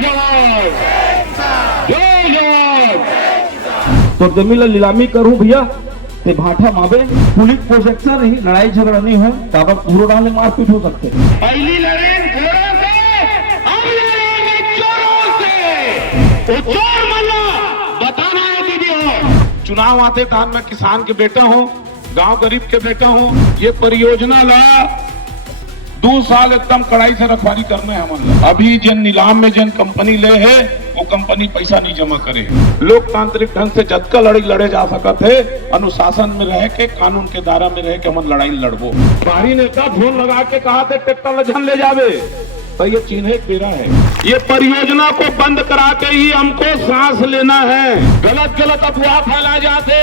जवान, जय जवान। तो जमीन नीलामी करूं भैया ते भाठा मावे पुलिस प्रोटेक्शन ही लड़ाई झगड़ा नहीं हो ताबर पूरा डाले मारपीट हो सकते। पहली लड़ाई घोड़ों से, अब लड़ाई चोरों से। तो चोर मल्ला बताना है दीदी हो। चुनाव आते धान में किसान के बेटा हूँ, गांव गरीब के बेटा हूँ। ये परियोजना ला 2 साल एकदम कड़ाई से रखवाली करने हैं हमारे। अभी जन नीलाम में जन कंपनी ले है वो कंपनी पैसा नहीं जमा करे। लोकतांत्रिक ढंग से जतका लड़ाई लड़े जा सकते है, अनुशासन में रह के कानून के दायरा में रह के हम लड़ाई लड़बो। बाहरी नेता फोन लगा के कहा थे ट्रैक्टर लझन ले जावे तो ये चिन्ह बेरा है। ये परियोजना को बंद करा के ही हमको सांस लेना है। गलत गलत अफवाह फैला जाते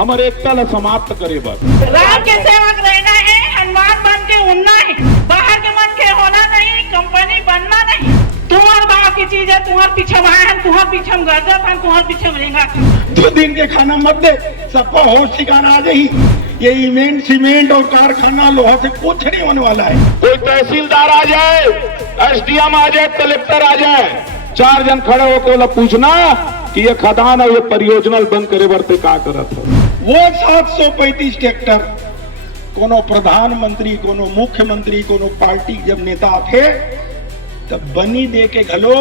हमारे एकता समाप्त करे। बस राम के सेवक रहना है, हनुमान बन के उड़ना है, बाहर के मन के होना नहीं, कंपनी बनना नहीं। तुम्हार बाप की चीज है, तुम्हार पीछे वाहन, तुम्हार पीछे गजब है, तुम्हार पीछे रहेगा। 2 दिन के खाना मत दे, सबको होश ठिकाना आ जाए। ये सीमेंट और कारखाना लोहा से कुछ नहीं होने वाला है। कोई तहसीलदार आ जाए, एसडीएम आ जाए, कलेक्टर आ जाए, 4 जन खड़े होकर बोला पूछना कि ये खदान और ये परियोजना बंद करे बरते का करत है। वो 735 ट्रैक्टर कोनो प्रधानमंत्री, कोनो मुख्यमंत्री, कोनो पार्टी जब नेता थे तब बनी दे के घलो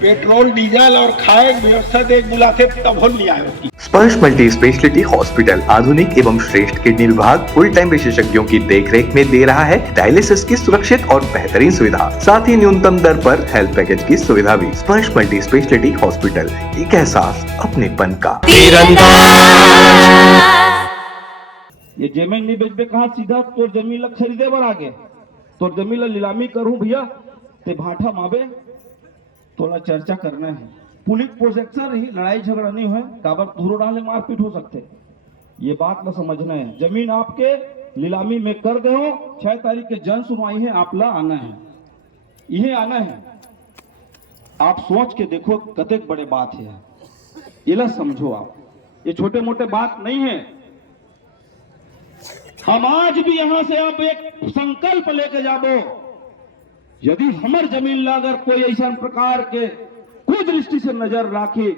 पेट्रोल डीजल और खाए व्यवस्था देख बुलाते तब हो लिया है। स्पर्श मल्टी स्पेशलिटी हॉस्पिटल आधुनिक एवं श्रेष्ठ किडनी विभाग फुल टाइम विशेषज्ञों की देखरेख में दे रहा है डायलिसिस की सुरक्षित और बेहतरीन सुविधा, साथ ही न्यूनतम दर पर हेल्थ पैकेज की सुविधा भी। स्पर्श मल्टी स्पेशलिटी हॉस्पिटल, एक एहसास अपनेपन का। ये जमीन नहीं बेच कहा सीधा तो जमीन ला खरीदे बर आगे तो जमीन ला नीलामी करूं भैया ते भाठा मावे थोड़ा चर्चा करना है। पुलिस प्रोटेक्शन ही लड़ाई झगड़ा नहीं है काबर दूर डाले मारपीट हो सकते। ये बात ना समझना है। जमीन आपके नीलामी में कर दे हो, 6 तारीख के जन सुनवाई है, आप ला आना है, यही आना है। आप सोच के देखो कतक बड़े बात है, ये ला समझो आप, ये छोटे मोटे बात नहीं है। हम आज भी यहां से आप एक संकल्प लेके जाबो, यदि हमार जमीन ला अगर कोई ऐसा प्रकार के कुछ दृष्टि से नजर राखे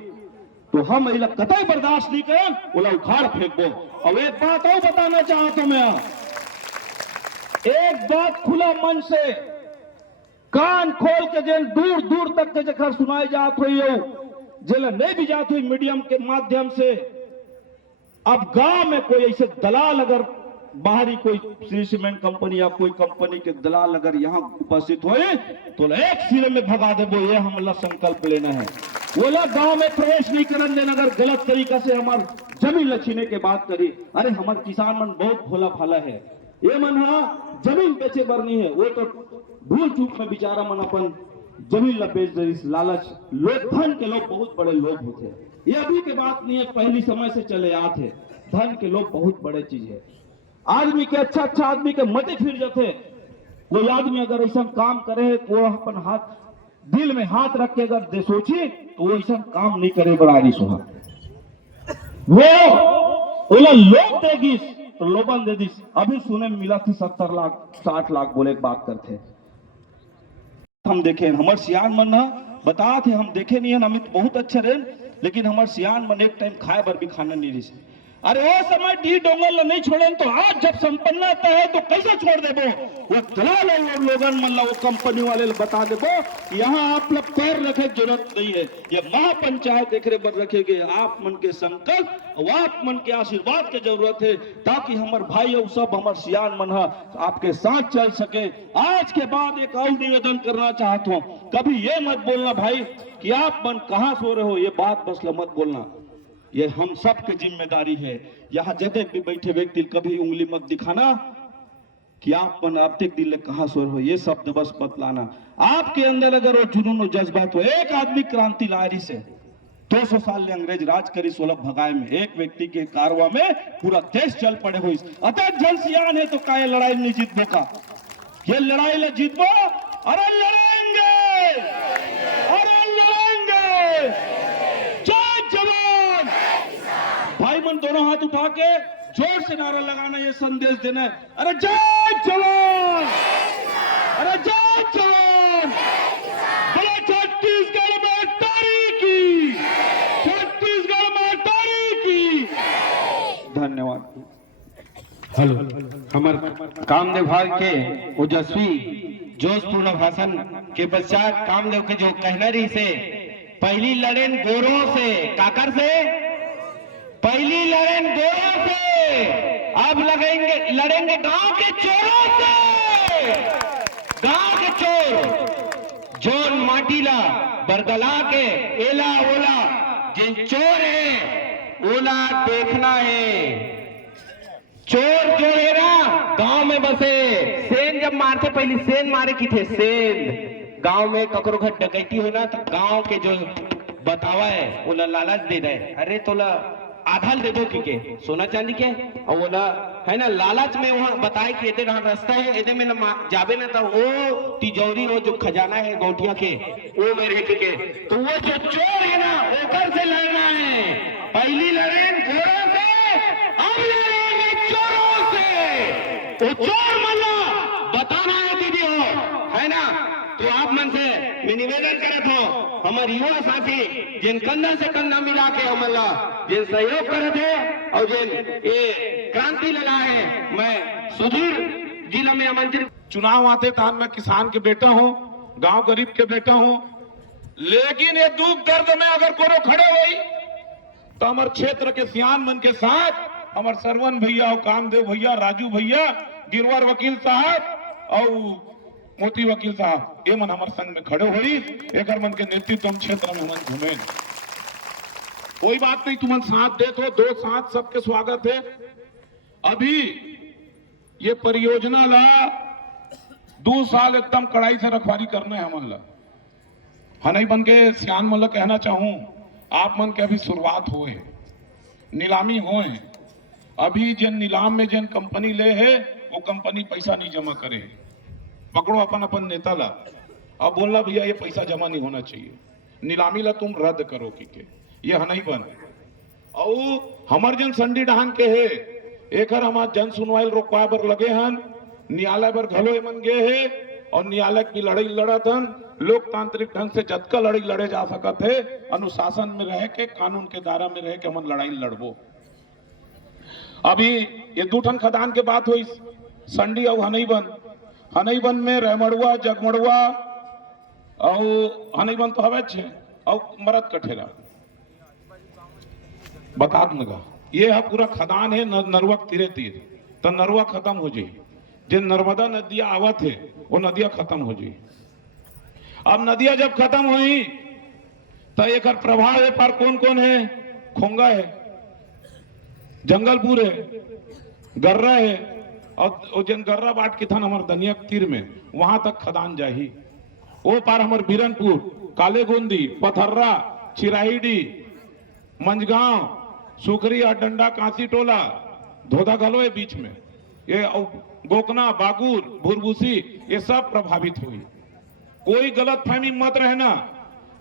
तो हम इला कतई बर्दाश्त नहीं करें, ओला उखाड़ फेंकबो। अब एक बात और बताना चाहता हूं मैं, एक बात खुला मन से कान खोल के जेल दूर दूर तक के जखर सुनाई जात हुई हो, जेल नहीं भी जात हुई मीडियम के माध्यम से। अब गांव में कोई ऐसे दलाल अगर बाहरी कोई श्री सीमेंट कंपनी या कोई कंपनी के दलाल अगर यहाँ उपस्थित हुए तो एक सिरे में भगा दे। वो ये हमला संकल्प लेना है, वो लोग गांव में प्रवेश नहीं करने देना। अगर गलत तरीका से हमार जमीन लछीने के बात करी, अरे हमार किसान मन बहुत भोला भाला है, ये मन जमीन बेचे बर नहीं है, वो तो भूल चूक में बेचारा मन अपन जमीन ला बेच दे। लालच लोग, धन के लोग बहुत बड़े लोग होते हैं, ये अभी के बात नहीं है, पहली समय से चले आते। धन के लोग बहुत बड़े चीज है। आदमी के अच्छा आदमी के मते फिर जाते। कोई आदमी अगर ऐसा काम करे तो वो अपन हाथ दिल में हाथ रख के अगर दे सोचे तो वो ऐसा काम नहीं करे बरारी सुहा। वो लोग देगी तो लोबन दे दी। अभी सुने में मिला थी 70 लाख 60 लाख बोले बात करते। हम देखे हमारे सियान मन बता थे, हम देखे नहीं है, अमित बहुत अच्छे रहे, लेकिन हमारे सियान मन एक टाइम खाए बर भी खाना नहीं रही। अरे वो समय डी डोंगल नहीं छोड़े तो आज जब संपन्न आता है तो कैसे छोड़ देबो। वो दलाल और लोगन मन वो कंपनी वाले बता देबो यहाँ आप लोग पैर रखे जरूरत नहीं है, ये महापंचायत देखरे पर रखेगे। आप मन के संकल्प और आप मन के आशीर्वाद की जरूरत है ताकि हमारे भाई और सब हमारे सियान मन आपके साथ चल सके। आज के बाद एक और निवेदन करना चाहता हूँ, कभी ये मत बोलना भाई कि आप मन कहाँ सो रहे हो, ये बात बस मत बोलना, ये हम सब की जिम्मेदारी है। यहाँ जगह भी बैठे व्यक्ति कभी उंगली मत दिखाना कि आप मन अब तक दिल कहाँ सोर हो, ये शब्द बस बतलाना। आपके अंदर अगर वो जुनून और जज्बात हो, एक आदमी क्रांति लारी से 200 साल ले अंग्रेज राज करी 16 भगाए में, एक व्यक्ति के कारवा में पूरा देश चल पड़े हुई। अतः जन सियान है तो काय लड़ाई नहीं जीतबो का, ये लड़ाई ले जीतबो। अरे लड़ेंगे, अरे लड़ेंगे। जय जवान। भाई मन दोनों हाथ उठा के जोर से नारा लगाना, ये संदेश देना है, अरे जय जवान, अरे जय जवान, बोलो छत्तीसगढ़ में हेलो, हमार कामदेव भाग के ओजस्वी जोशपूर्ण भाषण के पश्चात कामदेव के जो कहना रही से पहली लड़ेन गोरों से काकर से, पहली लड़ेन गोरों से, अब लड़ेंगे गांव के चोरों से। गांव के चोर जोन माटीला बरगला के एला ओला जिन चोर है ओला देखना है। चोर जो है ना गांव में बसे, सेन जब मारते पहले सेन मारे की थे सेन। गांव में ककरो घर डकैती हो ना तो गांव के जो बतावा है ओला लालच दे दे, अरे तोला आधा दे दो के सोना चांदी के, और बोला है ना लालच में वहां बताए कि इधर रास्ता है इधर में ना जाबे ना तो वो तिजोरी वो जो खजाना है गौटिया के वो मेरे के, तो वो जो चोर है ना ओकर से लड़ना है। पहली लड़ेन घोड़ों से, अब लड़ेंगे चोरों से। वो चोर मल्ला बताना है दीदी हो, है ना। तो आप मन से मैं निवेदन करत हो हमारे युवा साथी जिन कंधा से कंधा मिला के हमला जिन सहयोग करत है और जिन ये क्रांति लगा है, मैं सुधीर जिला में आमंत्रित। चुनाव आते तान मैं किसान के बेटा हूँ, गांव गरीब के बेटा हूँ, लेकिन ये दुख दर्द में अगर कोनो खड़े हुई तो हमारे क्षेत्र के सियान मन के साथ हमारे सरवन भैया और कामदेव भैया, राजू भैया, गिरवर वकील साहब और मोती वकील साहब ये मन हमारे संग में खड़े हुई। एक मन के नेतृत्व क्षेत्र में मन घूमे, कोई बात नहीं, तुम साथ दे तो दो साथ सबके स्वागत है। अभी ये परियोजना ला 2 साल एकदम कड़ाई से रखवारी करना है हमन ला। हनई बन के सियान मन ला कहना चाहूं, आप मन के अभी शुरुआत हुए, नीलामी हुए। अभी जिन नीलाम में जिन कंपनी ले है वो कंपनी पैसा नहीं जमा करे, पकड़ो अपन अपन नेता ला अब बोलना भैया ये पैसा जमा नहीं होना चाहिए, नीलामी ला तुम रद्द करो के ये हनई बन। और हमार जन संडी डहान के है एक हमार जन सुनवाई रोकवाए बर लगे हन, न्यायालय बर घलो मन गे है और न्यायालय की लड़ाई लड़त हन। लोकतांत्रिक ढंग से जतका लड़ाई लड़े जा सकत है, अनुशासन में रह के कानून के दायरा में रह के हम लड़ाई लड़बो। अभी ये 2 ठन खदान के बात हुई संडी और हनई बन में रहमड़ुआ जगमड़ुआ और हनई बन तो हवे छे और मरद कठेला बता दूंगा। ये है पूरा खदान है नरवा तीरे तीर, तो नरवा खत्म हो जाए, जो नर्मदा नदियां आवत है वो नदियां खत्म हो जाए। अब नदियां जब खत्म हुई तो एक प्रभाव है पर कौन कौन है, खोंगा है, जंगलपुर है, गर्रा है और जन गर्रा बाट के थान हमारे दनिया तीर में वहां तक खदान जाही। वो पार हमारे बीरनपुर, कालेगुंदी, पथर्रा, चिराईडी, मंजगांव, सुखरिया, डंडा, कांसी टोला, धोधा गलोए बीच में ये गोकना, बागुर, भुरभुसी ये सब प्रभावित हुई। कोई गलत फहमी मत रहना,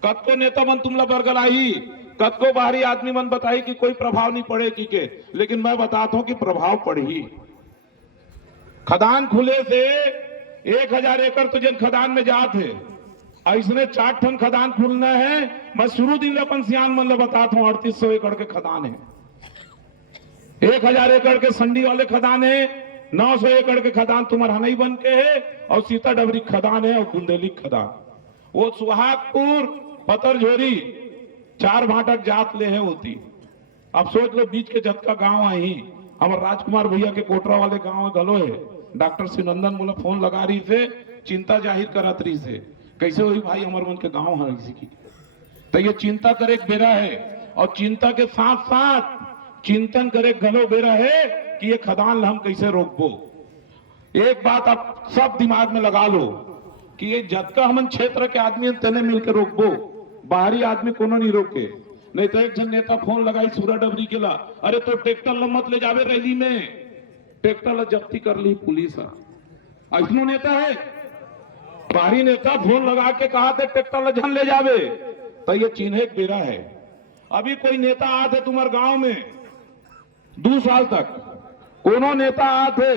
कतको नेता मन तुमला बरगलाई, कतको बाहरी आदमी मन बताई कि कोई प्रभाव नहीं पड़े के, लेकिन मैं बताता हूं कि प्रभाव पड़ी। खदान खुले से 1000 एकड़ तो जन खदान में जात है, ऐसने 4 ठन खदान खुलना है। मैं शुरू दिन अपन सियान मन ला बताता हूं 3800 एकड़ के खदान है, 1000 एकड़ के संडी वाले खदान है, 900 एकड़ के खदान तुम्हारा हनई बन के है और सीता डबरी खदान है और बुंदेली खदान। वो सुहागपुर, पतरझोरी 4 भाटक जात ले है होती। अब सोच लो बीच के जतका गांव आई हमारे राजकुमार भैया के कोटरा वाले गांव में गलो है, डॉक्टर शिवनंदन बोला फोन लगा रही से चिंता जाहिर करत रही से कैसे हुई भाई हमारे मन के गांव है इसी की। तो ये चिंता करे बेरा है और चिंता के साथ साथ चिंतन करे गलो बेरा है कि ये खदान हम कैसे रोकबो। एक बात आप सब दिमाग में लगा लो कि ये जतका हमन क्षेत्र के आदमी तेने मिलकर रोकबो, बाहरी आदमी कोनो नहीं रोके। नहीं तो एक जन नेता फोन लगाई सूरा डबरी के ला, अरे तो ट्रैक्टर ला मत ले जावे रैली में, ट्रैक्टर ला जब्ती कर ली पुलिस। ऐसनो नेता है, बाहरी नेता फोन लगा के कहा थे ट्रैक्टर ला झन ले जावे, तो ये चिन्हे बेरा है। अभी कोई नेता आते तुम्हारे गांव में 2 साल तक कोनो नेता आते,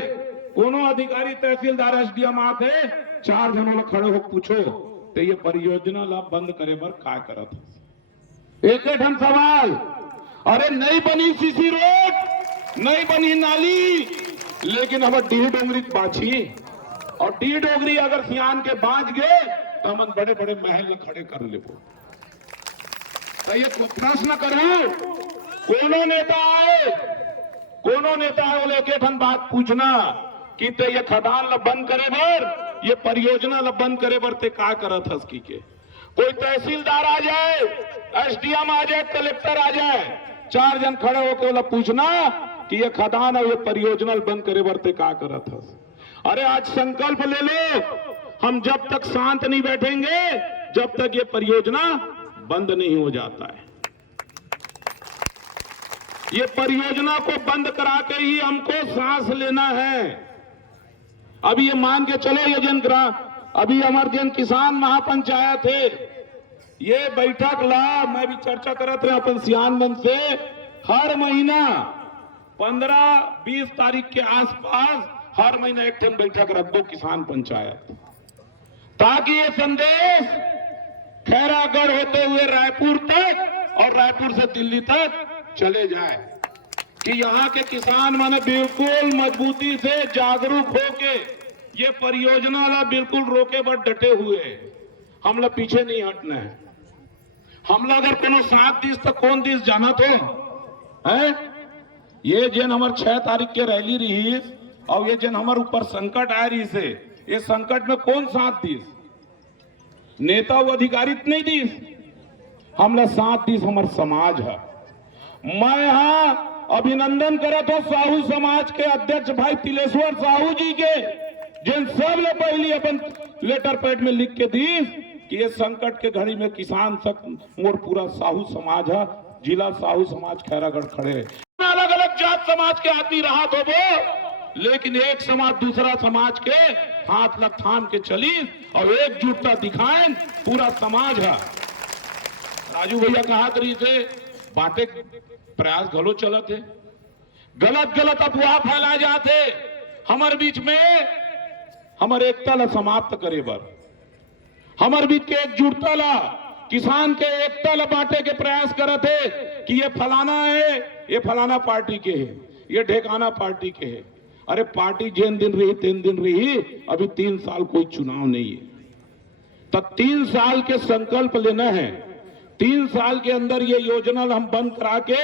कोनो अधिकारी तहसीलदार एसडीएम आते, 4 जनों ला खड़े हो पूछो तो ये परियोजना ला बंद करे बर का करत है। एक ढंग सवाल, अरे नहीं बनी सीसी रोड, नहीं बनी नाली, लेकिन हम डी डोंगरी बाछी और डी डोंगरी अगर सियान के बाँच गए तो हम बड़े बड़े महल खड़े कर ले। तो ये प्रश्न करूं, कोनो नेता आए बोले एक ठन बात पूछना कि ते ये खदान ला बंद करे बर, ये परियोजना ला बंद करे बर ते का करत हस की के? कोई तहसीलदार आ जाए, एसडीएम आ जाए, कलेक्टर आ जाए, 4 जन खड़े होकर बोला पूछना कि ये खदान और ये परियोजना बंद करे बर ते का करत हस? अरे आज संकल्प ले लो, हम जब तक शांत नहीं बैठेंगे जब तक ये परियोजना बंद नहीं हो जाता है। ये परियोजना को बंद करा के ही हमको सांस लेना है। अभी ये मान के चलो, ये जन अभी हमारे जन किसान महापंचायत है, ये बैठक ला मैं भी चर्चा करत रहे अपन सियान से, हर महीना 15-20 तारीख के आसपास हर महीना एक दिन बैठक रख दो किसान पंचायत, ताकि ये संदेश खैरागढ़ होते हुए रायपुर तक और रायपुर से दिल्ली तक चले जाए कि यहाँ के किसान माने बिल्कुल मजबूती से जागरूक होके ये परियोजना ला बिल्कुल रोके पर डटे हुए, हम लोग पीछे नहीं हटना है। हम लोग अगर कोनो 7 दिस तक कौन दिस जाना तो है, ये जन हमार 6 तारीख के रैली रही और ये जन हमारे ऊपर संकट आ रही से, ये संकट में कौन 7 दिस नेता व अधिकारी नहीं दिस, हम लोग 7 दिस हमार समाज है। मैं यहाँ अभिनंदन करत हो साहू समाज के अध्यक्ष भाई तिलेश्वर साहू जी के, जिन सब ने पहली अपन लेटर पैड में लिख के दी कि ये संकट के घड़ी में किसान तक मोर पूरा साहू समाज है, जिला साहू समाज खैरागढ़ खड़े है। अलग अलग जात समाज के आदमी रहा तो वो, लेकिन एक समाज दूसरा समाज के हाथ लग थाम के चली और एकजुटता दिखाएं, पूरा समाज है। राजू भैया कहा करी से बातें प्रयास गलो चलत है, गलत गलत अफवाह फैला जाते हमारे बीच में, हमारे एकता ला समाप्त करे बर, हमारे बीच के एकजुटता ला, किसान के एकता ला बांटे के प्रयास करते कि ये फलाना है, ये फलाना पार्टी के है, ये ढेकाना पार्टी के है। अरे पार्टी जिन दिन रही 3 दिन रही, अभी 3 साल कोई चुनाव नहीं है, तो 3 साल के संकल्प लेना है। 3 साल के अंदर ये योजना हम बंद करा के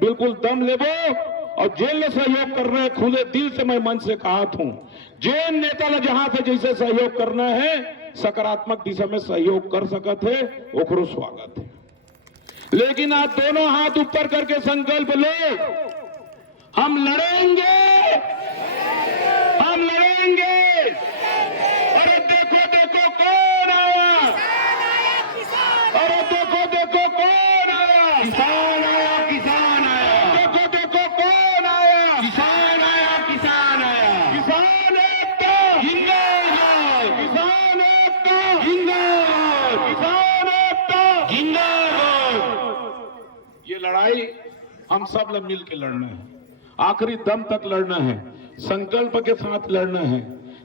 बिल्कुल दम लेबो, और जेल में सहयोग कर रहे हैं, खुले दिल से मैं मन से कहा हूं, जेल नेता ला जहां से जैसे सहयोग करना है, सकारात्मक दिशा में सहयोग कर सकत है, ओकरो स्वागत है। लेकिन आज दोनों हाथ ऊपर करके संकल्प लो, हम लड़ेंगे, हम लड़ेंगे। अरे देखो देखो कौन आया, अरे देखो देखो कौन आया, किसान आया, किसान आया, देखो देखो कौन आया, किसान आया, किसान आया, किसान एकता जिंदाबाद, किसान एकता जिंदाबाद, किसान एकता जिंदाबाद। ये लड़ाई हम सब लोग मिल के लड़ना है, आखिरी दम तक लड़ना है, संकल्प के साथ लड़ना है।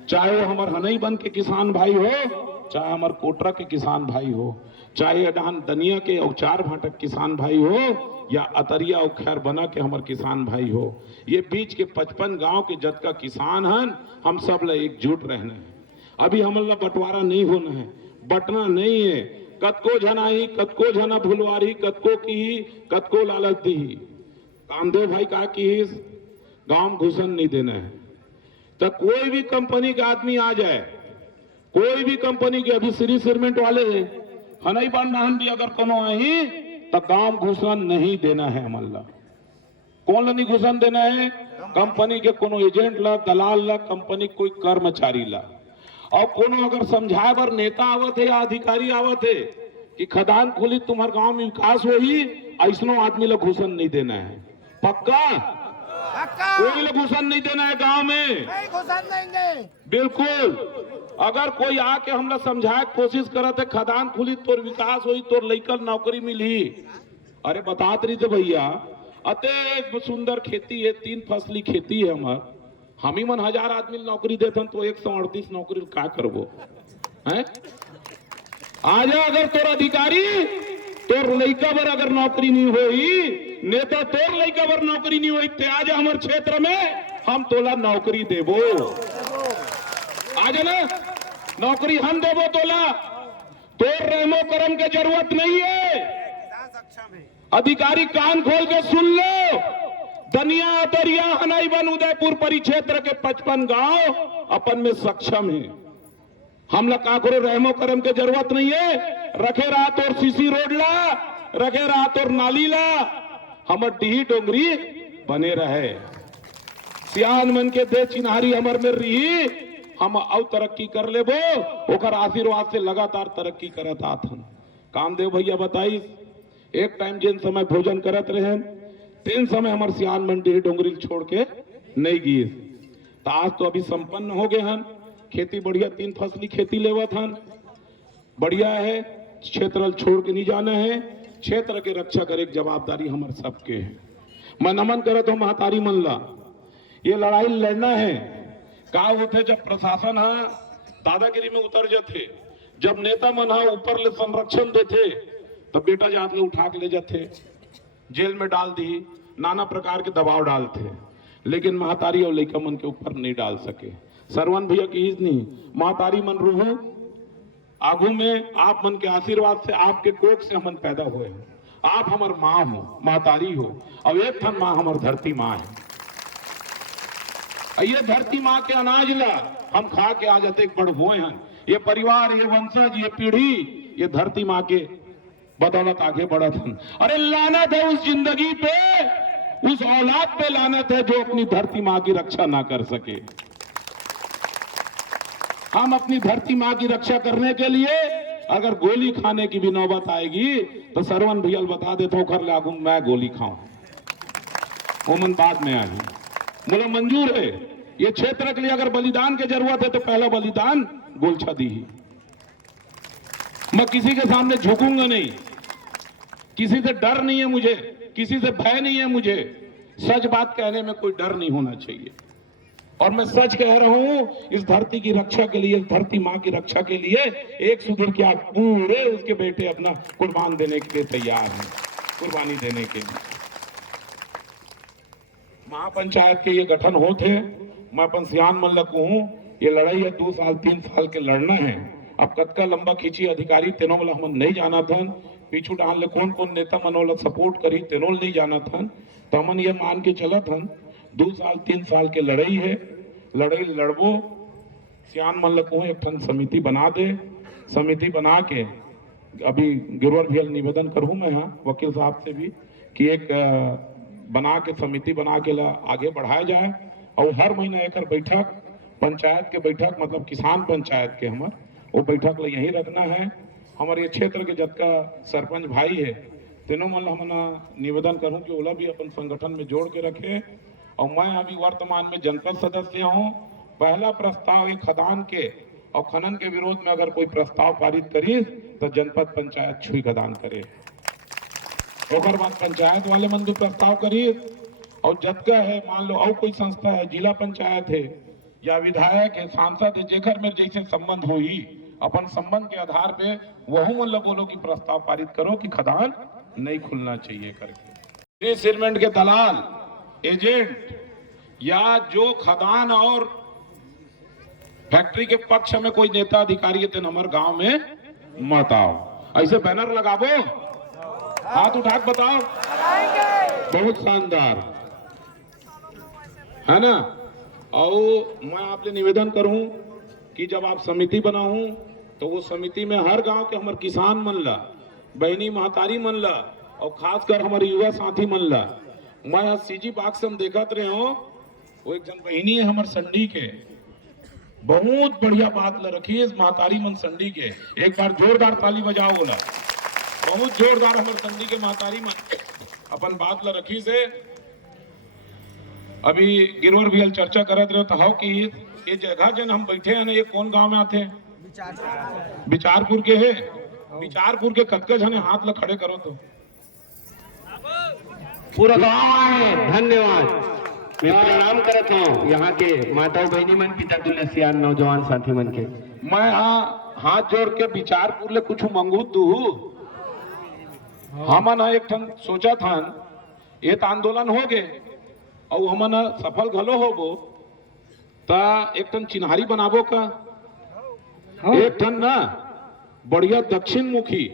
चाहे वो हमारे हनई बन के किसान भाई हो, चाहे हमारे कोटरा के किसान भाई हो, चाहे अडान दनिया के औचार भाटक किसान भाई हो, या अतरिया और खैर बना के हमारे किसान भाई हो, ये बीच के 55 गांव के जत का किसान हन, हम सब लोग एकजुट रहना है। अभी हम लोग बंटवारा नहीं होना है, बटना नहीं है, कतको जना ही, कतको जना भुलवारी, कतको की ही, कतको लालच दी। कामदेव भाई कहा कि गांव में घुसन नहीं देना है, तो कोई भी कंपनी का आदमी आ जाए, कोई भी कंपनी के, अभी श्री सीमेंट वाले हैं, हनई बांधन भी अगर कोनो आई तो गांव घुसन नहीं देना है। हमारा कौन नहीं घुसन देना है, कंपनी के कोनो एजेंट ला, दलाल ला, कंपनी कोई कर्मचारी ला। और कोनो अगर समझाए बर नेता आवत है या अधिकारी आवत है कि खदान खुली तुम्हारे गांव में विकास होगी, ऐसनो आदमी ला घुसन नहीं देना है। पक्का कोई लोग घुसन नहीं देना है गांव में, नहीं घुसन देंगे बिल्कुल। अगर कोई आके हम लोग समझाए कोशिश करत है खदान खुली तोर विकास हुई, तोर लइकन नौकरी मिली, अरे बतात रही थे भैया, अते सुंदर खेती है, 3 फसली खेती है हमार, हम ही मन 1000 आदमी नौकरी देते तो 138 नौकरी क्या करबो है? आजा अगर तोर अधिकारी तोर लइका बर अगर नौकरी नहीं होई नेता तोर लइका बर नौकरी नहीं हुई थे आज हमारे क्षेत्र में हम तोला नौकरी देबो आज ना नौकरी हम देबो तोला तोर रहमो करम के जरूरत नहीं है। अधिकारी कान खोल के सुन लो दनिया दरिया हनाईवन उदयपुर परिक्षेत्र के 55 गांव अपन में सक्षम है। हम लोग का करो रहमो करम के जरूरत नहीं है। रखे रहा तोर सीसी रोड ला रखे रहा तोर नाली ला हमर डीही डोंगरी बने रहे सियान मन के दे चिन्हारी हमर में रही हम और तरक्की कर लेबो ओकर आशीर्वाद से लगातार तरक्की करत आत हम। कामदेव भैया बताई एक टाइम जिन समय भोजन करत रहे तीन समय हमार सियान मन डीही डोंगरी छोड़ के नहीं गई तो आज तो अभी संपन्न हो गए हन खेती बढ़िया 3 फसली खेती लेवत हन बढ़िया है। क्षेत्र छोड़ के नहीं जाना है क्षेत्र के रक्षा करे जवाबदारी हमारे सबके है। मैं नमन करत हूं महतारी मन ला ये लड़ाई लड़ना है का होते जब प्रशासन है दादागिरी में उतर जाते जब नेता मन है ऊपर ले संरक्षण देते तब बेटा जात ले उठा के ले जाते जेल में डाल दी नाना प्रकार के दबाव डालते लेकिन महतारी और लड़का मन के ऊपर नहीं डाल सके। सरवन भैया की ही नहीं महतारी मन रूहू आगू में आप मन के आशीर्वाद से आपके कोख से हमन पैदा हुए हैं। आप हमार माँ हो महतारी हो और एक ठन माँ हमार धरती माँ है। ये धरती माँ के अनाज ला हम खा के आ जाते बढ़ हुए हैं। ये परिवार ये वंशज ये पीढ़ी ये धरती माँ के बदौलत आगे बढ़त हैं। अरे लानत है उस जिंदगी पे उस औलाद पे लानत है जो अपनी धरती माँ की रक्षा ना कर सके। हम अपनी धरती माँ की रक्षा करने के लिए अगर गोली खाने की भी नौबत आएगी तो सरवन भैया बता देता हूं कर लागू मैं गोली खाऊं वो मन बाद में आई मुझे मंजूर है। ये क्षेत्र के लिए अगर बलिदान की जरूरत है तो पहला बलिदान गोलछा दी ही। मैं किसी के सामने झुकूंगा नहीं किसी से डर नहीं है मुझे किसी से भय नहीं है मुझे। सच बात कहने में कोई डर नहीं होना चाहिए और मैं सच कह रहा हूं इस धरती की रक्षा के लिए इस धरती मां की रक्षा के लिए एक सुधीर के आज पूरे उसके बेटे अपना कुर्बान देने के लिए तैयार हैं कुर्बानी देने के लिए। महापंचायत के ये गठन होते मैं अपन सियान मन लगू हूं ये लड़ाई है 2 साल 3 साल के लड़ना है। अब कतका लंबा खींची अधिकारी तेनों वाला हम नहीं जाना था पीछू डाल ले कौन कौन नेता मन वाला सपोर्ट करी तेनों नहीं जाना था तो हमन ये मान के चला था 2 साल 3 साल के लड़ाई है लड़ाई लड़बो सियान मन लगू एक ठन समिति बना दे समिति बना के अभी गिरवर भी निवेदन करूं मैं यहाँ वकील साहब से भी कि एक बना के समिति बना के आगे बढ़ाया जाए और हर महीना एक बैठक पंचायत के बैठक मतलब किसान पंचायत के हमार वो बैठक ला यही रखना है। हमारे ये क्षेत्र के जतका सरपंच भाई है तीनों मन हम निवेदन करूं कि ओला भी अपन संगठन में जोड़ के रखे और मैं अभी वर्तमान में जनपद सदस्य हूं। पहला प्रस्ताव एक खदान के और खनन के विरोध में अगर कोई प्रस्ताव पारित करी तो जनपद पंचायत छुई खदान करे और बाद पंचायत वाले मन भी प्रस्ताव करी और जतका है मान लो और कोई संस्था है जिला पंचायत है या विधायक है सांसद है जेकर में जैसे संबंध हो ही अपन संबंध के आधार पे वह मन लोग बोलो कि प्रस्ताव पारित करो कि खदान नहीं खुलना चाहिए करके। सीमेंट के दलाल एजेंट या जो खदान और फैक्ट्री के पक्ष में कोई नेता अधिकारी है तो हमारे गांव में मत आओ ऐसे बैनर लगाबो हाथ उठा के बताओ बहुत शानदार है ना। और मैं आपसे निवेदन करूं कि जब आप समिति बनाऊं तो वो समिति में हर गांव के हमारे किसान मन ला बहनी महतारी मन ला और खासकर हमारे युवा साथी मन ला मैं सीजी बाग से हम देखत रहे हो वो एक जन बहनी है हमारे संडी के बहुत बढ़िया बात ला रखी है इस महतारी मन संडी के एक बार जोरदार ताली बजाओ बोला बहुत जोरदार हमारे संडी के महतारी मन अपन बात ला रखी से। अभी गिरवर भी चर्चा करत रहे तो कि ये जगह जन हम बैठे हैं ना ये कौन गांव में आते हैं बिचारपुर के है बिचारपुर के कतका जने हाथ ला खड़े करो तो पूरा गांव आए धन्यवाद मैं प्रणाम करत हूँ यहाँ के माता बहनी मन पिता तुल्य सियान नौजवान साथी मन के मैं हाथ जोड़ के बिचारपुर ले कुछ मंगू दू हमन एक ठन सोचा था ये तो आंदोलन हो गए और हमन सफल घलो होबो ता एक टन चिन्हारी बनाबो का एक टन ना बढ़िया दक्षिण मुखी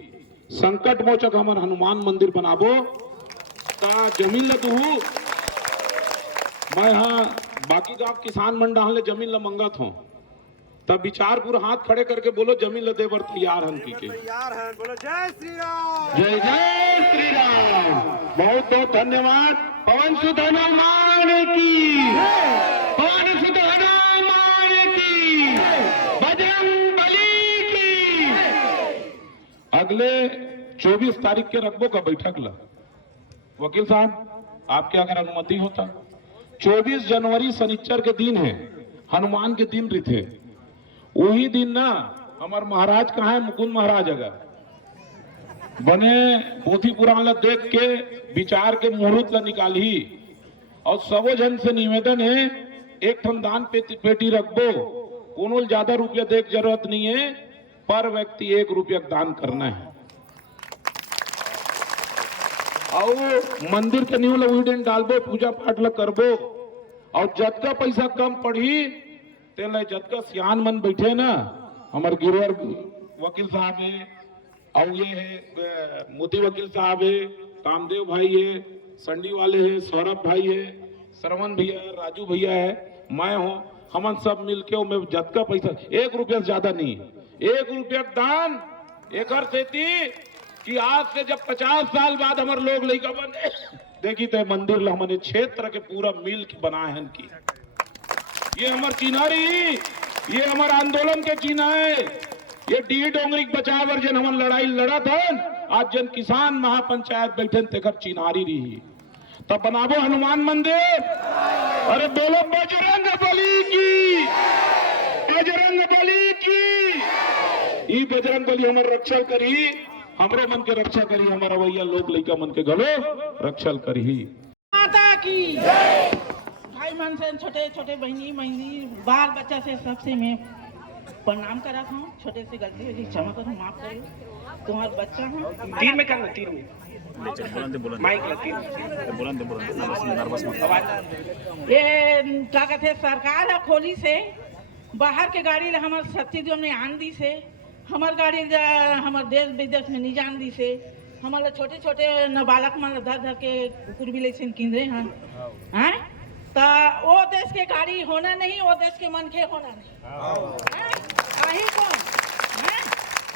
संकट मोचक हमन हनुमान मंदिर बनाबो ता जमीन ल दुहू मैं हाँ बाकी गांव किसान मन डाल ले जमीन ल मंगत हूँ तब विचार पूरा हाथ खड़े करके बोलो जमीन ल दे बर तैयार हन की के तैयार है। बोलो जय श्री राम। जय जय श्री राम। बहुत बहुत धन्यवाद। पवन सुत हनुमान की, पवन सुत हनुमान की, बजरंग बली की। अगले 24 तारीख के रखबो का बैठक ला वकील साहब आपके अगर अनुमति होता 24 जनवरी शनिचर के दिन है, हनुमान के दिन थे। वही दिन ना हमार महाराज कहाँ है, मुकुंद महाराज अगर बने पोथी पुराण ला देख के विचार के मुहूर्त ला निकाली और सबो जन से निवेदन है एक ठन दान पेटी रखबो। कोनो ज्यादा रुपया देख जरूरत नहीं है, पर व्यक्ति 1 रुपया दान करना है और मंदिर के न्यू लवीडेन डालबो, पूजा पाठ ला करबो और जतका पैसा कम पड़ी तेल जतका सियान मन बैठे ना हमारे गिरवर वकील साहब है और ये है मोती वकील साहब है, कामदेव भाई है, संडी वाले है, सौरभ भाई है, श्रवण भैया है, राजू भैया है, मैं हूँ, हमन सब मिलके मैं जतका पैसा 1 रुपया से ज्यादा नहीं 1 रुपया दान एक सेती कि आज से जब 50 साल बाद हमारे लोग लड़का बने देखी तो मंदिर ला हमने क्षेत्र के पूरा मिल के बनाए हैं की ये हमार चिन्हारी, ये हमारे आंदोलन के चिन्ह है। ये डी डोंगरी बचाव बर जन हमन लड़ाई लड़ा था आज जन किसान महापंचायत बैठे तेकर चिन्हारी रही तब बनाबो हनुमान मंदिर। अरे बोलो बजरंग बली की, बजरंग बली की। ई बजरंग बली हमार रक्षा करी, हमरे मन के रक्षा करी, हमारा भैया लोग लड़का मन के गलो रक्षा करी। माता की भाई मन से छोटे छोटे बहनी बहनी बाल बच्चा से सबसे मैं प्रणाम करा था। छोटे से गलती हुई क्षमा करो, माफ करो। तुम्हारा बच्चा हूँ 3 में करना, 3 में माइक ला 3 ये क्या कहते सरकार है खोली से बाहर के गाड़ी ला हमारे छत्तीसगढ़ में आन दी से, हमार गाड़ी हमारे देश विदेश में नहीं जान दी से, हमारे छोटे छोटे नाबालक मन धर धर के कुकुर भी लेकिन किंदे हैं तो वो देश के गाड़ी होना नहीं, वो देश के मन के होना नहीं। कहीं कौन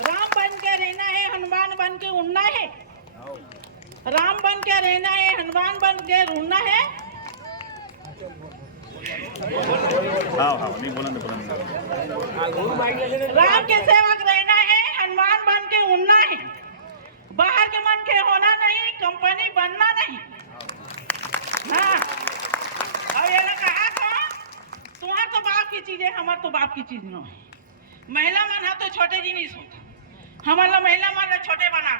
राम बन के रहना है, हनुमान बन के उड़ना है, राम बन के रहना है, हनुमान बन के उड़ना है। राम के सेवक रहना है, हनुमान बन के उड़ना है, बाहर के मन के होना नहीं, कंपनी बनना नहीं। हाँ और ये कहा तो तुम्हार तो बाप की चीज है, हमार तो बाप की चीज न है। महिला मन है तो छोटे जिनिस होता, हमारा महिला मन छोटे बना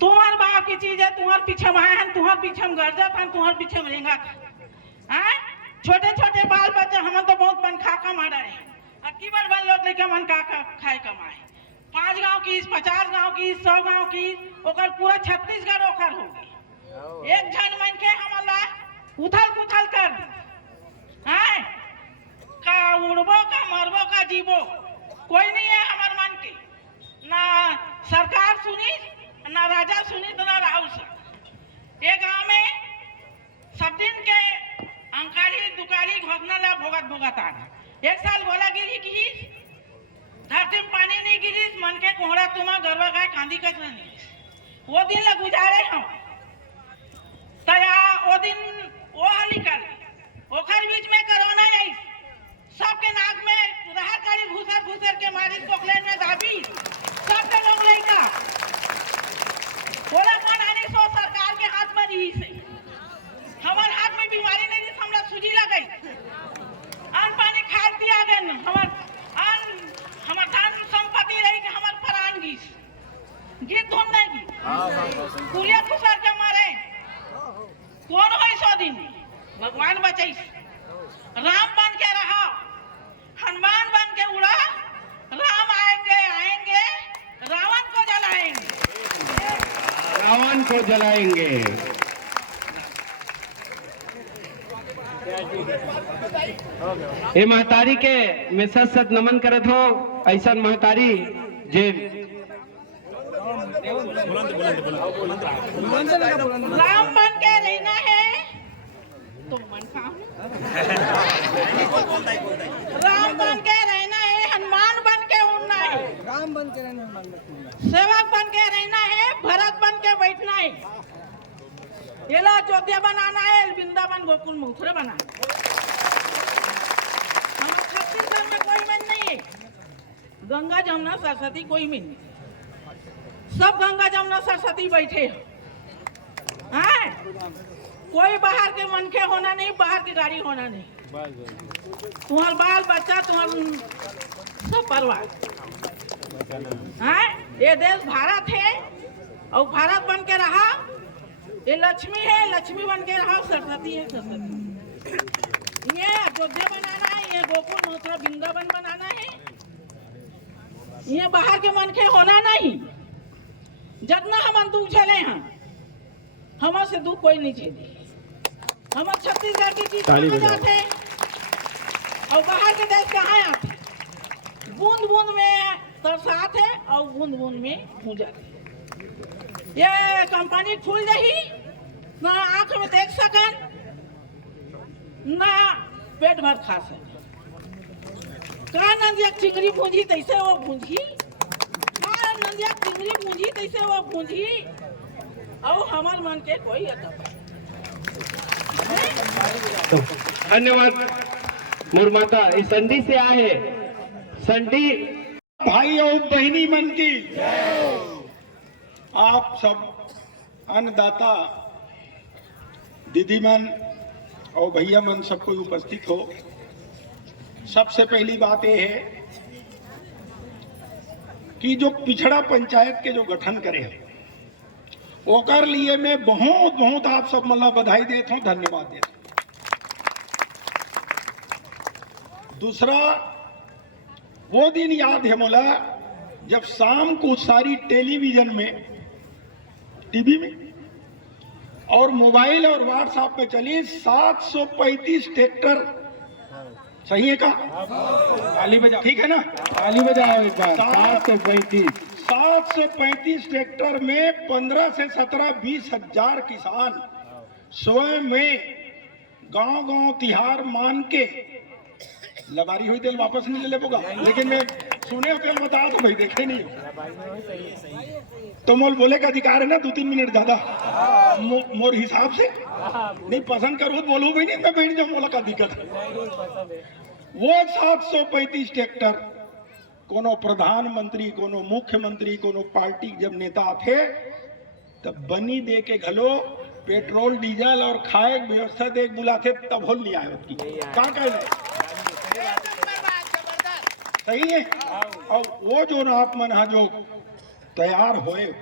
तुम्हार बाप की चीज है, तुम्हार पीछे माए हैं, तुम्हार पीछे हम गर्जत हैं, तुम्हार पीछे हम रेंगा छोटे छोटे बाल बच्चे हम तो बहुत बन खा का मारा है। अक्की बार बन लोग लेके मन का खाए कमाए 5 गांव की 50 गांव की 100 गांव की ओकर पूरा छत्तीसगढ़ ओकर हो गई। एक जन मन के हमारा उथल पुथल कर का उड़बो का मरबो का जीवो कोई नहीं है हमारे मन के, ना सरकार सुनी ना राजा सुनी तो ना राहुल सर। ये गांव में सब दिन के अंकारी दुकारी घोषणा ला भोगत भोगत आ। एक साल गोला गिरी की धरती में पानी नहीं गिरी, मन के कोहरा तुमा गरबा का कांदी कच नहीं, वो दिन ला गुजारे हम तया वो दिन वो निकल ओखर बीच में कोरोना आई, सबके नाक में रहर काली घुसर घुसर के मारी पोखले में दाबी सबके लोग लइका बोला कौन आने सो सरकार के हाथ में रही से, हमारे हाथ में बीमारी नहीं थी, हमरा सूजी लग गई, अन्न पानी खा दिया गए, हमार धन संपत्ति रही कि हमार प्राण गीत धुन नहीं कुलिया खुसर के मारे कौन हो 100 दिन भगवान बचाई। राम बन के रहा, हनुमान बन के उड़ा, राम आएंगे रावण को जलाएंगे, रावण को जलाएंगे। ये महतारी के मैं सत सत नमन करत हो। ऐसा महतारी जे राम बन के रहना है तो मन काम राम बन के रहना है, हनुमान बन के उड़ना है, राम बन के रहना है, सेवक बन के रहना है, भरत बन के बैठना है। ये लो अयोध्या बनाना है, वृंदावन गोकुल मथुरा बनाना है। हमारे छत्तीसगढ़ में कोई मन नहीं है, गंगा जमुना सरस्वती कोई मन नहीं, सब गंगा जमुना सरस्वती बैठे हैं। कोई बाहर के मन के होना नहीं, बाहर की गाड़ी होना नहीं, तुम्हार बाल बच्चा तुम्हार सब परिवार। ये देश भारत है और भारत बन के रहा। ये लक्ष्मी है, लक्ष्मी बन के रहा। सरस्वती है, सरस्वती। ये अयोध्या बनाना है, ये गोकुल मथुरा वृंदावन बनाना है। ये बाहर के मन के होना नहीं। जितना हम दुख झेले हैं, हमारे से दुख कोई नहीं झेले। हम छत्तीसगढ़ की चीज कहाँ जाते और बाहर के देश कहाँ आते। बूंद बूंद में तरसाते और बूंद बूंद में हो जाते। ये कंपनी खुल रही, ना आंख में देख सकन, ना पेट भर खा सकन। का नदिया चिंगड़ी भूंजी तैसे वो भूंजी, का नदिया चिंगड़ी भूंजी तैसे वो भूंजी। और हमार मन के कोई अदब। धन्यवाद मोर माता। इस संडी से आए संडी भाई और बहनी मन की आप सब अन्नदाता दीदी मन और भैया मन सब कोई उपस्थित हो। सबसे पहली बात यह है कि जो पिछड़ा पंचायत के जो गठन करे हैं ओकर लिए मैं बहुत बहुत आप सब मतलब बधाई देता हूं, धन्यवाद देता हूं। दूसरा, वो दिन याद है मोला जब शाम को सारी टेलीविजन में, टीवी में और मोबाइल और व्हाट्सएप पे चली 735 ट्रैक्टर। सही है का? ताली बजा, ठीक है ना? ताली बजाओ एक बार। 735 ट्रैक्टर में 15 से 17 20 हजार किसान स्वयं में गांव-गांव तिहार मान के लबारी हुई तेल वापस नहीं ले लेगा। लेकिन मैं सुने हो तेल बता तो भाई देखे नहीं हो तो मोल बोले का अधिकार है ना 2-3 मिनट ज्यादा मोर हिसाब से नहीं पसंद करूँ बोलूँ भी नहीं, मैं बैठ जाऊँ मोला का दिक्कत है। वो 735 ट्रैक्टर कोनो प्रधानमंत्री, कोनो मुख्यमंत्री, कोनो पार्टी जब नेता थे तब बनी दे के घलो पेट्रोल डीजल और खाए व्यवस्था देख बुलाते तब हो नहीं आए उसकी क्या कह सही है। और वो जो आप मन जो तैयार होए,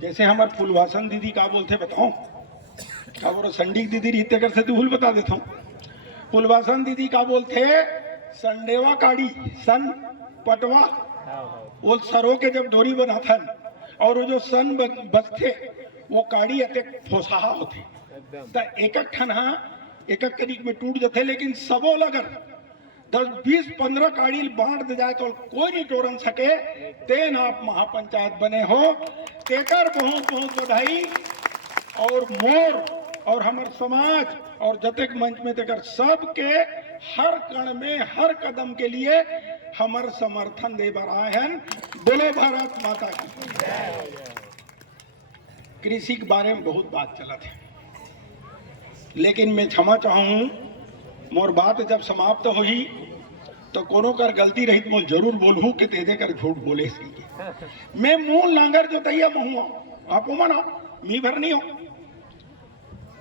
जैसे हमारे फुलवासन दीदी का बोलते बताओ, क्या बोलो संडी दीदी रीते कर से भूल बता देता हूँ। फुलवासन दीदी का बोलते संडेवा काड़ी सन पटवा, वो सरों के जब डोरी बनाथन और वो जो सन बचते वो काड़ी अते फोसाहा होते तो एक ठना एक करीब में टूट जाते। लेकिन सबो अगर 10-20-15 काड़ी बांट दे जाए तो कोई नहीं तोड़न सके। तेन आप महापंचायत बने हो, तेकर बहुत बहुत बधाई। और मोर और हमारे समाज और जतेक मंच में तेकर सबके हर कण में हर कदम के लिए हमार समर्थन दे बरा है। बोलो भारत माता की। कृषि के बारे में बहुत बात चला थे, लेकिन मैं क्षमा चाहूँ मोर बात जब समाप्त हुई तो कोनो कर गलती रही तो जरूर बोलूँ कि तेजे कर झूठ बोले इसलिए मैं मूल लांगर जो तैया महूँ आप मना मी भर नहीं हो।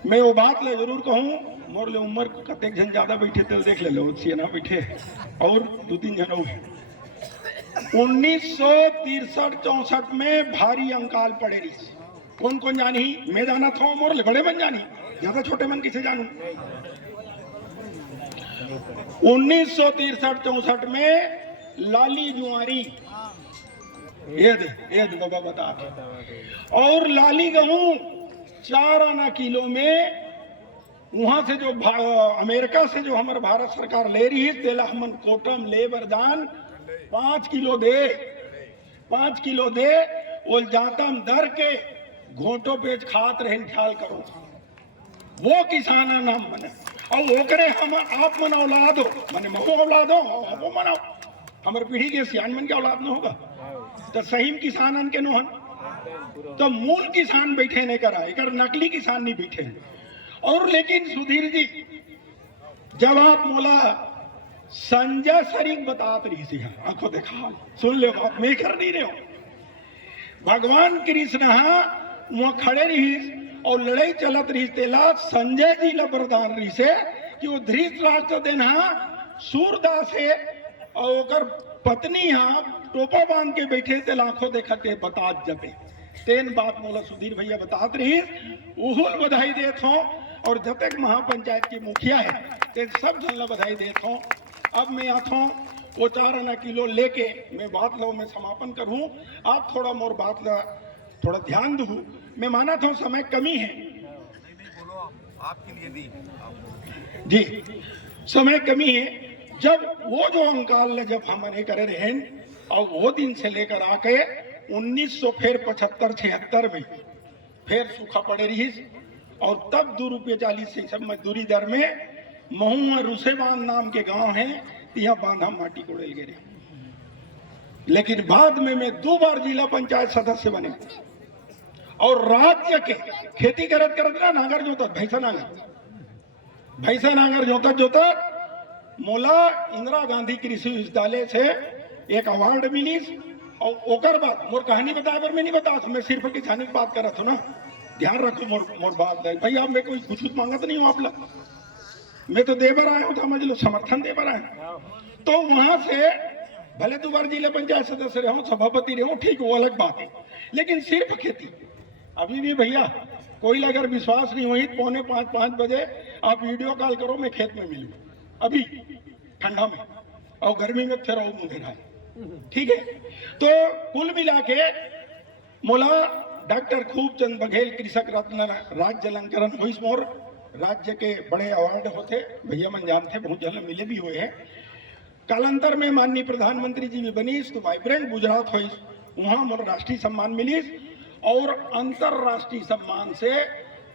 मैं वो बात ले जरूर कहूँ, मोर ले उम्र कतेक जन ज्यादा बैठे थे देख ले लो सियाना बैठे और 2-3 जन और 1963-64 में भारी अंकाल पड़े रही। कौन कौन जानी? मैं जाना था मोर ले बड़े मन जानी, ज्यादा छोटे मन किसे जानू। 1963-64 में लाली जुआरी ये दे बाबा बता और लाली गेहूं 4 आना किलो में वहां से जो अमेरिका से जो हमारे भारत सरकार ले रही है तेला हमन कोटम ले वरदान 5 किलो दे 5 किलो दे वो जातम दर के घोटो पेच खात रहे ख्याल करो वो किसान नाम बने और ओकरे हम आप मन औलाद हो मने महो औलाद हो वो मनाओ हमारे पीढ़ी के सियान मन के औलाद न होगा तो सही में किसान के नोहन तो मूल किसान बैठे नहीं करा एक नकली किसान नहीं बैठे और लेकिन सुधीर जी जब आप मोला संजय सरिंग बतात रही सी आंखों देखा सुन ले बात मैं कर नहीं रहे हो भगवान कृष्ण वहां खड़े रही और लड़ाई चलत रही तेला संजय जी ला वरदान रही से कि वो धृतराष्ट्र दिन सूरदास है और ओकर पत्नी टोपा बांध के बैठे ते लाखों देखा के बतात जबे तेन बात मोला सुधीर भैया बतात रही उहुल बधाई देत हो और जब तक महापंचायत की मुखिया है ते सब जन ला बधाई देत हो अब मैं आता हूँ वो 4 आना किलो लेके मैं बात लो मैं समापन करूँ आप थोड़ा मोर बात ला थोड़ा ध्यान दू मैं माना था समय कमी है आपके लिए जी समय कमी है जब वो जो अंकाल जब हमने करे रहे और वो दिन से लेकर आके 1975-76 में फिर सूखा पड़े रही और तब ₹2.40 से सब मजदूरी दर में महुआ रुसेबान नाम के गांव है यहाँ बांधा माटी कोड़े गए लेकिन बाद में मैं 2 बार जिला पंचायत सदस्य बने और राज्य के खेती करत करत ना नागर जोता भैंसा नागर जोता मोला इंदिरा गांधी कृषि विश्वविद्यालय से एक अवार्ड मिली और ओकर बाद मोर कहानी बताए पर मैं नहीं बता मैं सिर्फ किसानी की बात कर रहा था ना ध्यान रखो मोर बात भाई आप मैं कोई कुछ मांगत नहीं हूँ आप लोग मैं तो देवर आया हूँ समझ लो समर्थन देवर आया तो वहां से भले 2 बार जिला पंचायत सदस्य रहा हूँ सभापति रहा हूँ ठीक वो अलग बात है लेकिन सिर्फ खेती अभी भी भैया कोई अगर विश्वास नहीं हुई 4:45 बजे आप वीडियो कॉल करो मैं खेत में मिलूँ अभी ठंडा में और गर्मी में फिर मुंह ठीक है तो कुल मिला के मोला डॉक्टर खूबचंद बघेल कृषक रत्न राज्य अलंकरण हुई मोर राज्य के बड़े अवार्ड होते भैया मन जानते बहुत जल्द मिले भी हुए हैं कालांतर में माननीय प्रधानमंत्री जी भी बनी तो वाइब्रेंट गुजरात हुई वहां मोर राष्ट्रीय सम्मान मिली और अंतरराष्ट्रीय सम्मान से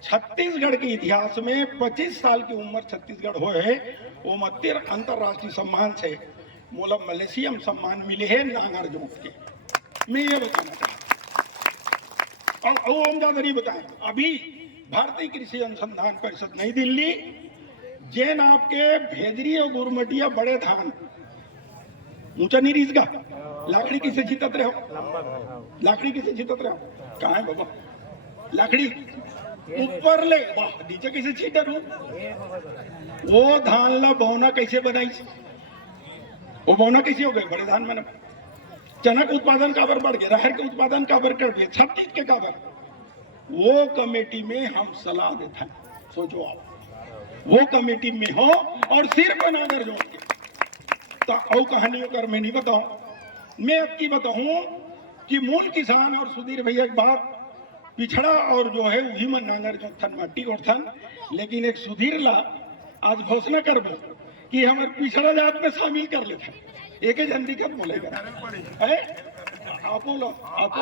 छत्तीसगढ़ के इतिहास में 25 साल की उम्र छत्तीसगढ़ हुए है वो मत्तिर अंतरराष्ट्रीय सम्मान से मोला मलेशियम सम्मान मिले है नांगर जोत के मैं ये बताना चाहता और हम नहीं बताएं अभी भारतीय कृषि अनुसंधान परिषद नई दिल्ली जैन आपके भेदरी और गुरमटिया बड़े धान ऊंचा नहीं रीस का लाकड़ी किसे जीतत रहे हो लाकड़ी किसे जीतत रहे हो कहाँ है बाबा लाकड़ी ऊपर ले नीचे कैसे छीटर हूँ वो धान ला बौना कैसे बनाई वो बौना कैसे हो गए बड़े धान में चना का उत्पादन काबर बढ़ गया राहर का उत्पादन काबर कर दिया सब चीज के काबर वो कमेटी में हम सलाह देते हैं सोचो आप वो कमेटी में हो और सिर्फ नागर जोड़ के तो और कहानियों कर मैं नहीं बताऊं मैं अब की बताऊं कि मूल किसान और सुधीर भैया की बात पिछड़ा और जो है वही मन नांगर जो थन मट्टी और थन लेकिन एक सुधीर ला आज घोषणा कर दो कि हमारे पिछड़ा जात में शामिल कर लेते एक ही जन दिक्कत बोलेगा आप बोलो आप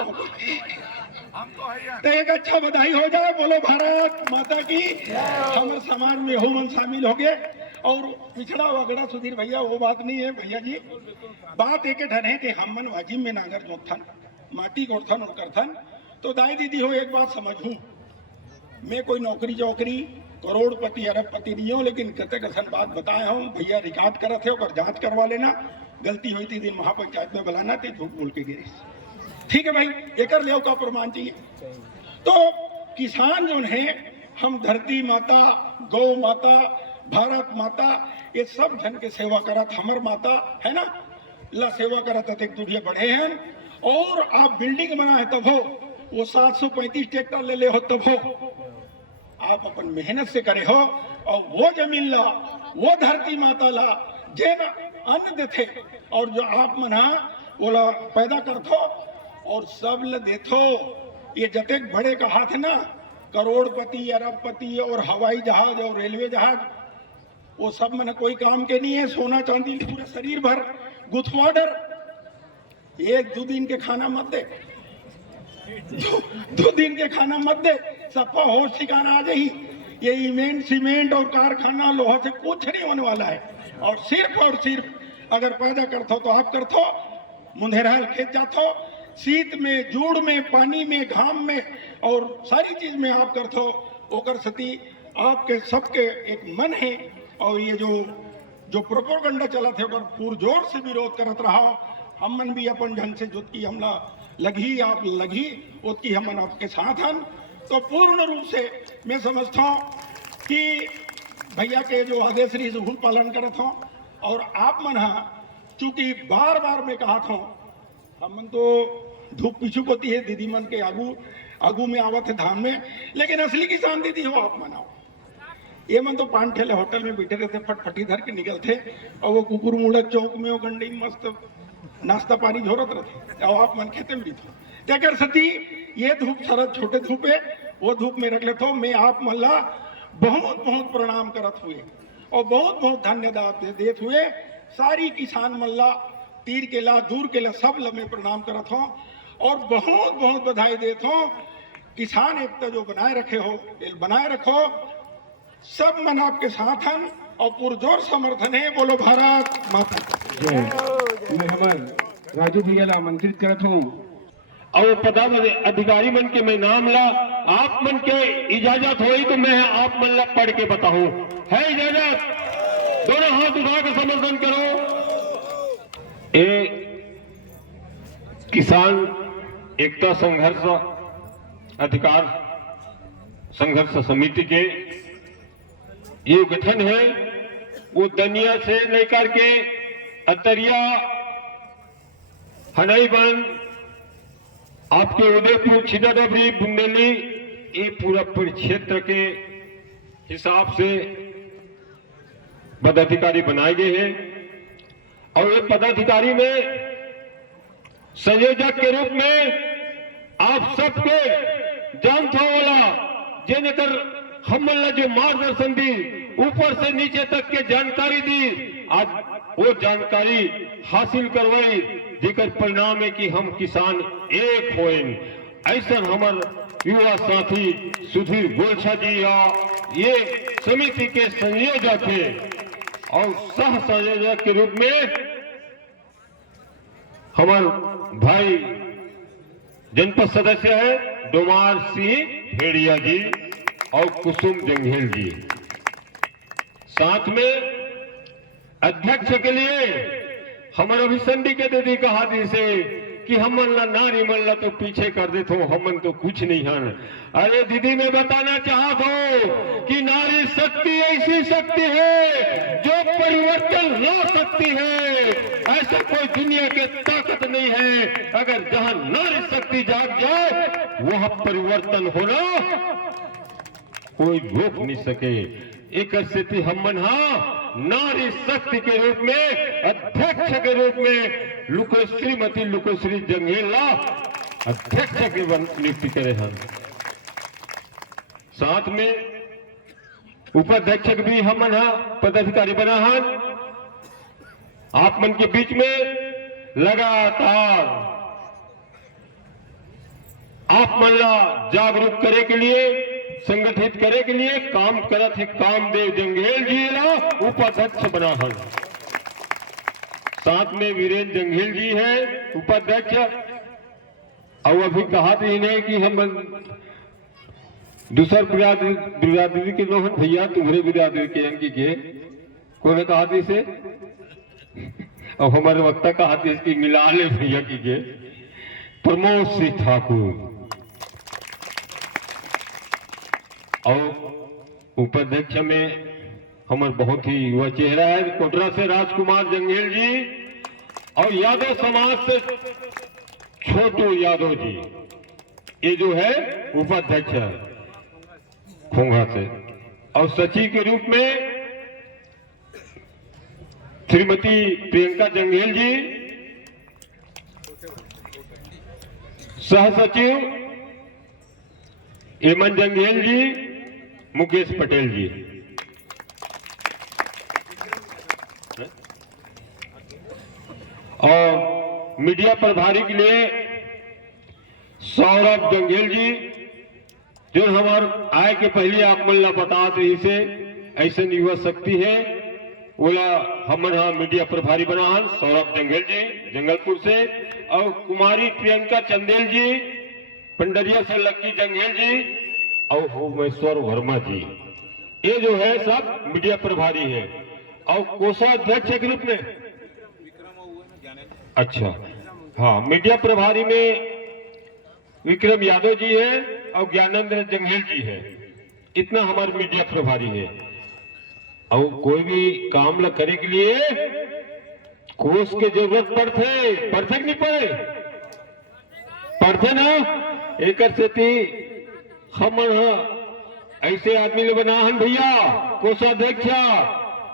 तो एक अच्छा बधाई हो जाए बोलो भारत माता की हमारे समाज में हो मन शामिल हो गए और पिछड़ा वगड़ा सुधीर भैया वो बात नहीं है भैया जी बात एक ठन है कि हम मन वाजिब में नागर जो थन माटी गोड़थन और करथन तो दाई दीदी हो एक बात समझूं मैं कोई नौकरी चौकरी करोड़पति अरबपति नहीं हूँ लेकिन कते कसन बात बताया हूँ भैया रिकॉर्ड कर थे और जांच करवा लेना गलती हुई थी दिन महापंचायत में बुलाना थे झूठ बोल के गिरे ठीक है भाई एक ले का प्रमाण चाहिए तो किसान जो है हम धरती माता गौ माता भारत माता ये सब जन के सेवा करत हमर माता है ना ला सेवा करत एक दूरिया बढ़े हैं और आप बिल्डिंग बना है तब हो वो 735 ट्रैक्टर ले हो तब हो आप अपन मेहनत से करे हो और वो जमीन ला वो धरती माता ला जे अन्न देते और जो आप मना वो ला पैदा करथो और सब ल देथो ये जतेक बड़े का हाथ है ना करोड़पति, अरबपति और हवाई जहाज और रेलवे जहाज, वो सब मैंने कोई काम के नहीं है। सोना चांदी पूरे शरीर भर गुथवाडर, एक दो दिन के खाना मत दे, दो दिन के खाना मत दे, सबका होश ठिकाना आ जाही। ये सीमेंट और कारखाना लोहा से कुछ नहीं होने वाला है। और सिर्फ अगर पैदा करते हो तो आप करते हो, मुंधेरहल खेत जाते हो, शीत में, जूड़ में, पानी में, घाम में और सारी चीज में आप करते हो। ओकर सती आपके सबके एक मन है। और ये जो प्रोपोगंडा चला थे ओकर पुरजोर से विरोध करत रहा। हम मन भी अपन ढंग से जुतकी हमला लगी, आप लगी उसकी हमन आपके साथ हम। तो पूर्ण रूप से मैं समझता हूँ कि भैया के जो आदेश रही जरूर पालन करत हूँ। और आप मन चूंकि बार बार मैं कहा था, हमन तो धूप पीछू होती है दीदी मन के आगू में आवत है धाम में, लेकिन असली किसान दीदी हो आप मनाओ। ये मन तो पान ठेले होटल में बैठे रहते, फटफटी धर के निकलते और वो कुकुर मुड़क चौक में वो गंडी मस्त नाश्ता पानी झोरत रहते और आप मन खेते भी थे। क्या कर सती ये धूप शरद छोटे धूप है, वो धूप में रख लेते हो। मैं आप मल्ला बहुत बहुत प्रणाम करत हुए और बहुत बहुत धन्यवाद देते हुए सारी किसान मल्ला तीर के ला दूर के ला सब लम्हे प्रणाम करत हो और बहुत बहुत बधाई देता हूँ। किसान एकता जो बनाए रखे हो, बनाए रखो। सब मन आपके साथ हैं और पुरजोर समर्थन है। बोलो भारत माता। मैं हमार राजू भैया ला आमंत्रित करत हूँ और पदाधिकारी मन के मैं नाम ला, आप मन के इजाजत होई तो मैं आप मन ला पढ़ के बताऊं। है इजाजत? दोनों हाथ उठा के समर्थन करो। किसान एकता संघर्ष अधिकार संघर्ष समिति के ये गठन है, वो दनिया से लेकर के अतरिया, हनाईबंद, आपके उदयपुर, छिदाडबरी, बुंदेली, ये पूरा परिक्षेत्र के हिसाब से पदाधिकारी बनाए गए हैं। और ये पदाधिकारी में संयोजक के रूप में आप सबके जानता वाला जेनेकर हम जो मार्गदर्शन दी, ऊपर से नीचे तक के जानकारी दी, आज वो जानकारी हासिल करवाई, जेकर परिणाम है कि हम किसान एक होएं। ऐसा हमार युवा साथी सुधीर गोलछा जी या ये समिति के संयोजक है और सह संयोजक के रूप में हमारे भाई जनपद सदस्य है डोमार सिंह भेड़िया जी और कुसुम जंघेल जी। साथ में अध्यक्ष के लिए हमारे अभिसंडी के दीदी कहा दी से कि हम मल्ला नारी मल्ला तो पीछे कर देते हो, हमन तो कुछ नहीं हन। अरे दीदी मैं बताना चाहता हूँ कि नारी शक्ति ऐसी शक्ति है जो परिवर्तन ला सकती है। ऐसा कोई दुनिया के ताकत नहीं है, अगर जहाँ नारी शक्ति जाग जाए वहाँ परिवर्तन होना कोई रोक नहीं सके। एक स्थिति हम नारी शक्ति के रूप में अध्यक्ष के रूप में श्रीमती लुकोश्री जंघेला अध्यक्ष की नियुक्ति करे हैं। साथ में उपाध्यक्ष भी हम पदाधिकारी बना है। आप मन के बीच में लगातार आप मन जागरूक करे के लिए, संगठित करे के लिए काम करत है कामदेव जंघेल जी ला उपाध्यक्ष बना है। साथ में वीरेंद्र जंघेल जी है उपाध्यक्ष। और अभी कहा थी इन्हें कि हम दूसर बिरादरी के लोग भैया तुम्हारे बिरादरी के अंकी के कोई कहा थी से और हमारे वक्ता कहा थी इसकी मिला ले भैया की के प्रमोद सिंह ठाकुर और उपाध्यक्ष में हमारे बहुत ही युवा चेहरा है कोटरा से राजकुमार जंघेल जी और यादव समाज से छोटू यादव जी, ये जो है उपाध्यक्ष खोंगा से। और सचिव के रूप में श्रीमती प्रियंका जंघेल जी, सह सचिव एमन जंगेल जी, मुकेश पटेल जी। और मीडिया प्रभारी के लिए सौरभ जंगेल जी, जो हमारे आए के पहले आप मन ला बता रही से ऐसे युवा शक्ति है बोला हम मीडिया प्रभारी बना हन सौरभ जंगेल जी जंगलपुर से, और कुमारी प्रियंका चंदेल जी पंडरिया से, लक्की जंगेल जी और होमेश्वर वर्मा जी, ये जो है सब मीडिया प्रभारी है। और कोषाध्यक्ष के रूप में अच्छा हाँ, मीडिया प्रभारी में विक्रम यादव जी है और ज्ञानेंद्र जंगेल जी है। इतना हमारे मीडिया प्रभारी है। और कोई भी काम ला करे के लिए कोष के जरूरत पड़ते नहीं पड़ते ना, एक हम ऐसे आदमी ले बना हन भैया कोषाध्यक्ष,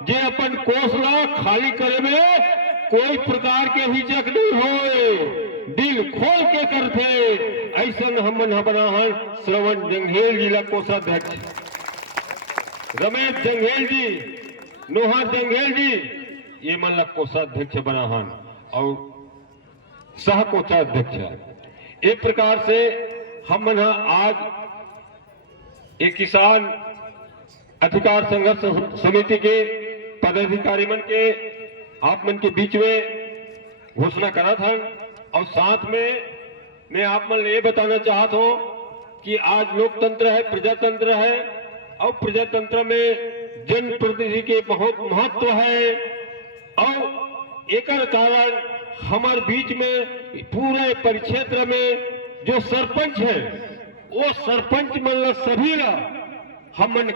जे अपन कोष ला खाली करे में कोई प्रकार के हिचक नहीं हो, दिल खोल के करते, ऐसा हम बना हन श्रवण जंगेल जी ला कोषाध्यक्ष, रमेश जंगेल जी, नोहर जंगेल जी, ये मन ला कोषाध्यक्ष बना हन और सह कोषाध्यक्ष। एक प्रकार से हम आज एक किसान अधिकार संघर्ष समिति के पदाधिकारी मन के आप मन के बीच में घोषणा करा था। और साथ में मैं आप मन ये बताना चाहता हूँ कि आज लोकतंत्र है, प्रजातंत्र है, और प्रजातंत्र में जनप्रतिनिधि के बहुत महत्व है। और एक कारण हमारे बीच में पूरे परिक्षेत्र में जो सरपंच है, वो सरपंच मन सभी ला हमन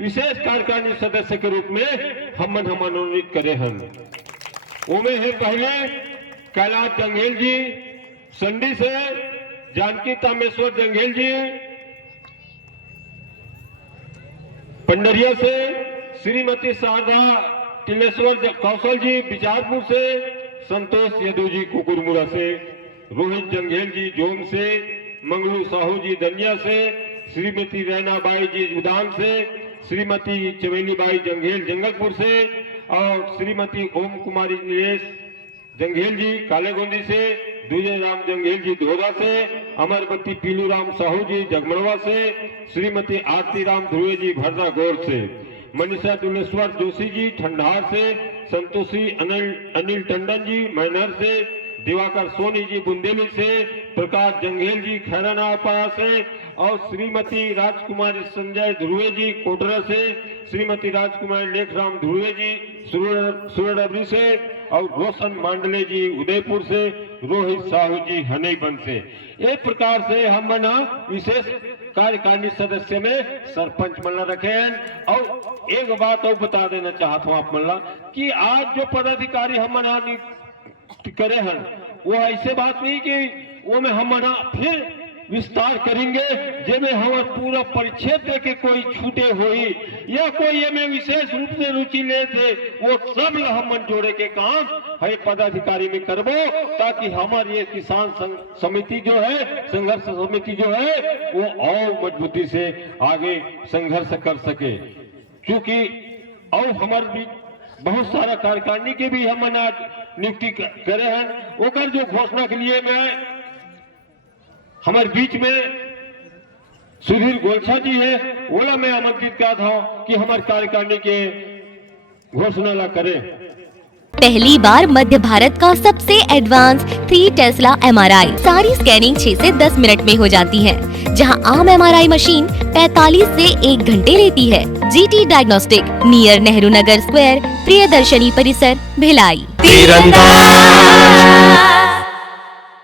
विशेष कार्यकारिणी सदस्य के रूप में हम मनोनीत करे हैं। उनमें है पहले कैलाश जंगेल जी संडी से, जानकी तामेश्वर जंगेल जी पंडरिया से, श्रीमती शारदा तिलेश्वर कौशल जी बिचारपुर से, संतोष यदू जी कुकुरमुड़ा से, रोहित जंगेल जी जोम से, मंगलू साहू जी दनिया से, श्रीमती रैना बाई जी उदान से, श्रीमती चमेली बाई जंगेल जंगलपुर से, और श्रीमती ओम कुमारी नीलेश जंगेल जी कालेगोंदी से, दूजे राम जंगेल जी धोरा से, अमरवती पीलू राम साहू जी जगमड़वा से, श्रीमती आरती राम ध्रुवे जी भरना गौर से, मनीषा दुलेश्वर जोशी जी ठंडार से, संतोषी अनिल टंडन जी मैनर से, दिवाकर सोनी जी बुंदेली से, प्रकाश जंगेल जी खैरानापाड़ा से, और श्रीमती राजकुमारी संजय ध्रुवे जी कोटरा से, श्रीमती राजकुमारी लेखराम ध्रुवे जी सुरडबरी से, और रोशन मांडले जी उदयपुर से, रोहित साहू जी हनईबंद से। एक प्रकार से हम विशेष कार्यकारिणी सदस्य में सरपंच मल्ला रखे हैं। और एक बात और बता देना चाहता हूँ आप मल्ला कि आज जो पदाधिकारी हम करे हैं वो ऐसे बात नहीं कि वो में हम फिर विस्तार करेंगे जिसमें हमारे पूरा परिक्षेत्र के कोई छूटे हुई या कोई ये में विशेष रूप से रुचि ले थे, वो सब हम जोड़े के काम है पदाधिकारी में करबो, ताकि हमारी ये किसान समिति जो है, संघर्ष समिति जो है, वो और मजबूती से आगे संघर्ष कर सके। क्योंकि और हमारे बहुत सारा कार्यकारिणी के भी हम नियुक्ति करे हैं, ओकर जो घोषणा के लिए मैं हमारे बीच में सुधीर गोलछा जी है, ओला मैं आमंत्रित किया था कि हमारे कार्यकारिणी के घोषणा ला करें। पहली बार मध्य भारत का सबसे एडवांस 3 टेस्ला MRI, सारी स्कैनिंग 6 से 10 मिनट में हो जाती है, जहां आम MRI मशीन 45 से 1 घंटे लेती है। GT diagnostic, near Nehru Nagar square, Priyadarshini परिसर, भिलाई।